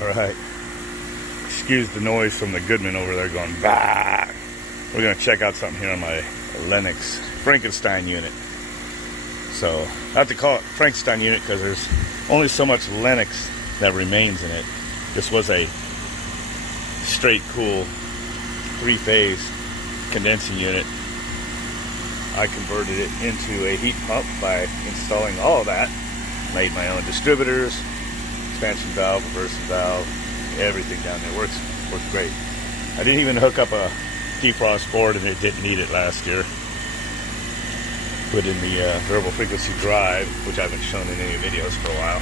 Alright. Excuse the noise from the Goodman over there going bah. We're going to check out something here on my Lennox Frankenstein unit. So, I have to call it Frankenstein unit because there's only so much Lennox that remains in it. This was a straight cool 3-phase condensing unit. I converted it into a heat pump by installing all of that. Made my own distributors, expansion valve, reversing valve, everything down there. Works great. I didn't even hook up a defrost board, and it didn't need it last year. Put in the variable frequency drive, which I haven't shown in any videos for a while.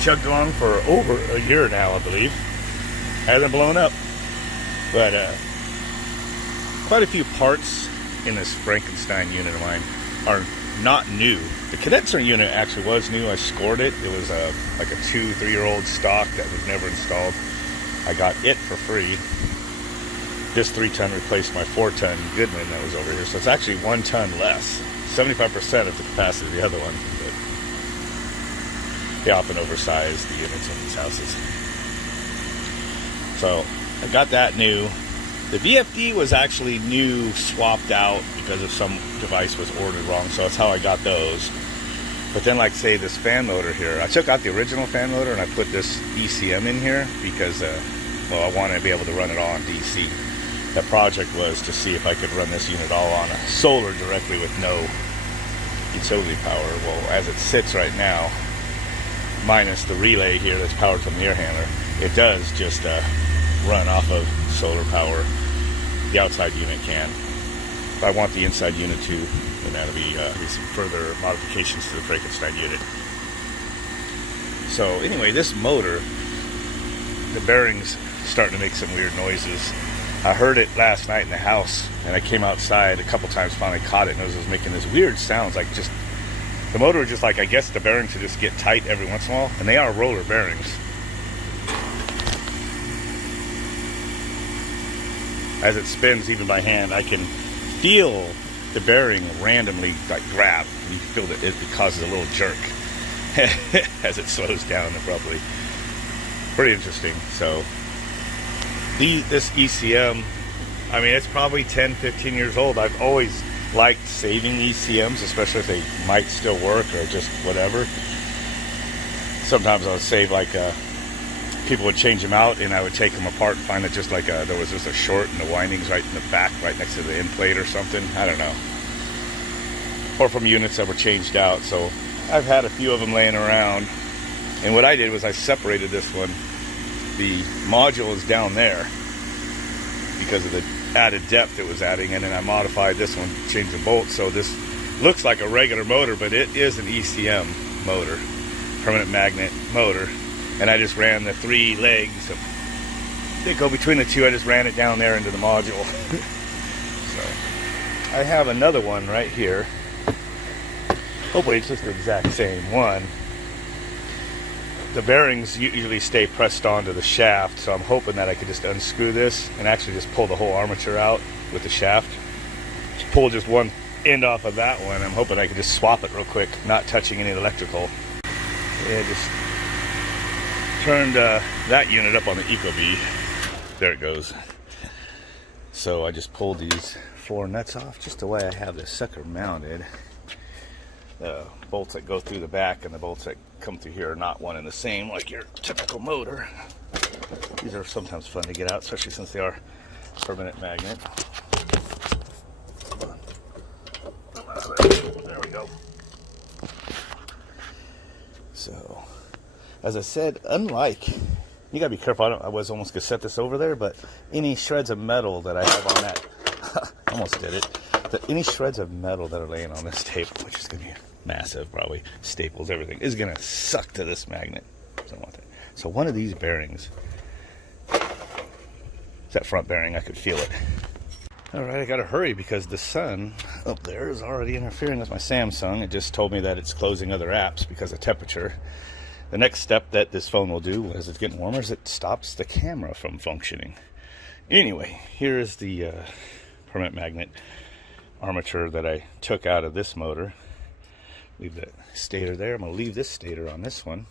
Chugged on for over a year now, I believe. Hasn't blown up. But quite a few parts in this Frankenstein unit of mine are not new. The condenser unit actually was new. I scored it. It was like a 2-3-year-old stock that was never installed. I got it for free. This 3-ton replaced my 4-ton Goodman that was over here. So it's actually 1 ton less. 75% of the capacity of the other one. But they often oversize the units in these houses. So I got that new. The VFD was actually new, swapped out because of some device was ordered wrong. So that's how I got those. But then, like say this fan motor here, I took out the original fan motor and I put this ECM in here because well, I want to be able to run it all on DC. That project was to see if I could run this unit all on a solar directly with no utility power. Well, as it sits right now, minus the relay here that's powered from the air handler, it does just run off of solar power. The outside unit can. If I want the inside unit to, then that'll be some further modifications to the Frankenstein unit. So anyway, this motor, the bearings starting to make some weird noises. I heard it last night in the house, and I came outside a couple times, finally caught it, and it was making this weird sounds, like just, the motor just like, I guess the bearings would just get tight every once in a while, and they are roller bearings. As it spins, even by hand, I can feel the bearing randomly like grab. You feel that it causes a little jerk as it slows down abruptly. Pretty interesting. So this ECM, I mean, it's probably 10-15 years old. I've always liked saving ECMs, especially if they might still work or just whatever. Sometimes I would save like people would change them out, and I would take them apart and find that just like there was just a short in the windings right in the back, right next to the end plate or something. I don't know. Or from units that were changed out. So I've had a few of them laying around. And what I did was I separated this one. The module is down there because of the added depth it was adding, and then I modified this one, changed the bolt. So this looks like a regular motor, but it is an ECM motor, permanent magnet motor. And I just ran the 3 legs. They go between the two. I just ran it down there into the module. So I have another one right here. Hopefully it's just the exact same one. The bearings usually stay pressed onto the shaft, so I'm hoping that I could just unscrew this and actually just pull the whole armature out with the shaft. Just pull just one end off of that one. I'm hoping I could just swap it real quick, not touching any electrical. Yeah, just turned that unit up on the Ecobee. There it goes. So I just pulled these 4 nuts off just the way I have this sucker mounted. The bolts that go through the back and the bolts that come through here are not one and the same like your typical motor. These are sometimes fun to get out, especially since they are permanent magnet. There we go. So as I said, unlike, you gotta be careful, I was almost gonna set this over there, but any shreds of metal that I have on that, almost did it, but any shreds of metal that are laying on this table, which is gonna be massive, probably staples, everything, is gonna suck to this magnet. So I don't want that. So one of these bearings, that front bearing, I could feel it. Alright, I gotta hurry because the sun up there is already interfering with my Samsung. It just told me that it's closing other apps because of temperature. The next step that this phone will do as it's getting warmer is it stops the camera from functioning. Anyway, here is the permanent magnet armature that I took out of this motor. Leave the stator there. I'm going to leave this stator on this one.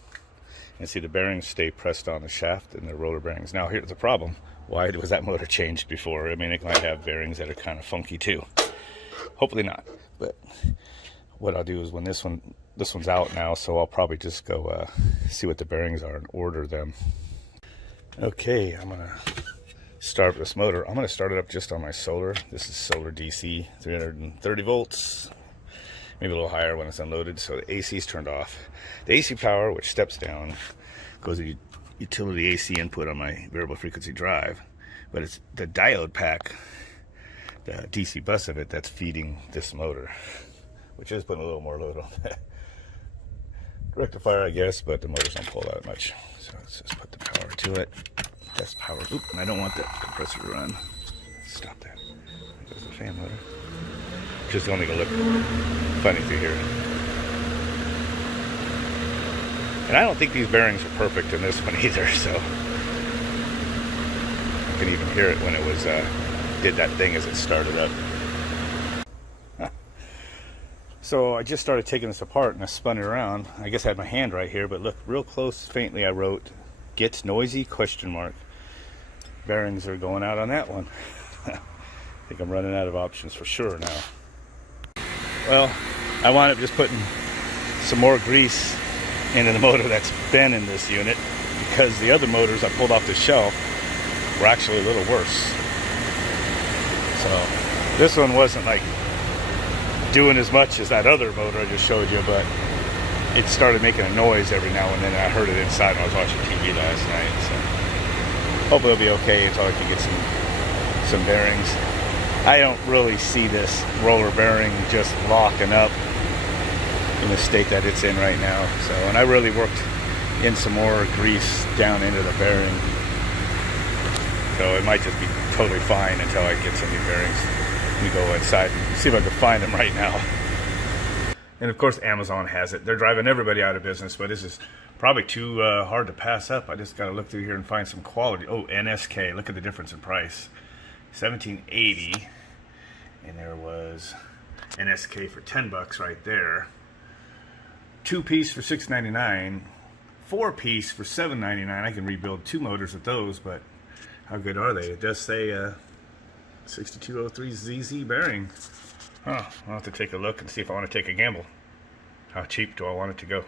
And see the bearings stay pressed on the shaft and the roller bearings. Now here's the problem. Why was that motor changed before? I mean, it might have bearings that are kind of funky too. Hopefully not. But what I'll do is when this one's out now, so I'll probably just go see what the bearings are and order them. Okay, I'm gonna start this motor. I'm gonna start it up just on my solar. This is solar DC, 330 volts. Maybe a little higher when it's unloaded. So the AC is turned off. The AC power, which steps down, goes to utility AC input on my variable frequency drive. But it's the diode pack, the DC bus of it, that's feeding this motor, which is putting a little more load on that rectifier, I guess, but the motors don't pull that much. So let's just put the power to it. That's power. Oop, and I don't want that compressor to run. Stop that. There goes the fan motor. Just only gonna look funny through here. And I don't think these bearings are perfect in this one either, so I can even hear it when it was did that thing as it started up. So I just started taking this apart and I spun it around. I guess I had my hand right here, but look real close, faintly I wrote, "Gets noisy?" ? Bearings are going out on that one. I think I'm running out of options for sure now. Well, I wound up just putting some more grease into the motor that's been in this unit, because the other motors I pulled off the shelf were actually a little worse. So this one wasn't like doing as much as that other motor I just showed you, but it started making a noise every now and then. I heard it inside when I was watching TV last night. So hopefully it'll be okay until I can get some bearings. I don't really see this roller bearing just locking up in the state that it's in right now. So, and I really worked in some more grease down into the bearing. So it might just be totally fine until I get some new bearings. Let me go inside and see if I can find them right now. And of course Amazon has it. They're driving everybody out of business, but this is probably too hard to pass up. I just got to look through here and find some quality. Oh, NSK, look at the difference in price. $17.80, and there was NSK for $10 right there. 2-piece for $6.99, 4-piece for $7.99. I can rebuild 2 motors with those, but how good are they? It does say 6203ZZ bearing. Huh, I'll have to take a look and see if I want to take a gamble. How cheap do I want it to go?